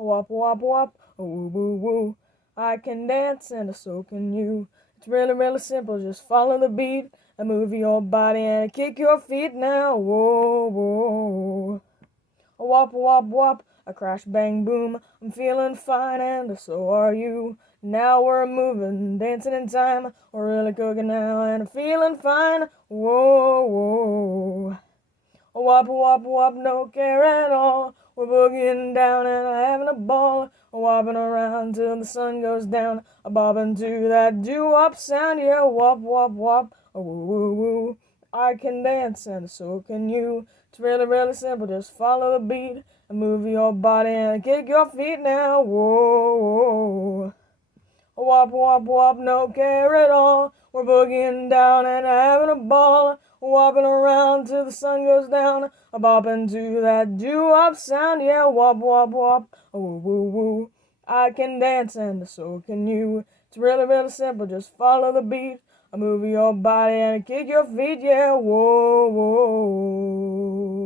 Wop wop wop, woo woo woo. I can dance and so can you. It's really, really simple. Just follow the beat and move your body and kick your feet now. Whoa, whoa. Wop wop wop, a crash bang boom. I'm feeling fine and so are you. Now we're moving, dancing in time. We're really cooking now and I'm feeling fine. Whoa, whoa. Wop wop wop, no care at all. We're boogieing down and having a ball. Wopping around till the sun goes down. Bobbing to that Doo Wop Sound. Yeah, wop wop wop, woo woo woo. I can dance and so can you. It's really, really simple. Just follow the beat and move your body and kick your feet now. Whoa, whoa. Wop wop wop, no care at all. We're boogieing down and having a ball. Wopping around till the sun goes down. Bopping to that Doo Wop Sound. Yeah, wop wop wop, woo woo woo. I can dance and so can you. It's really, really simple. Just follow the beat. Move your body and kick your feet. Yeah, whoa, whoa.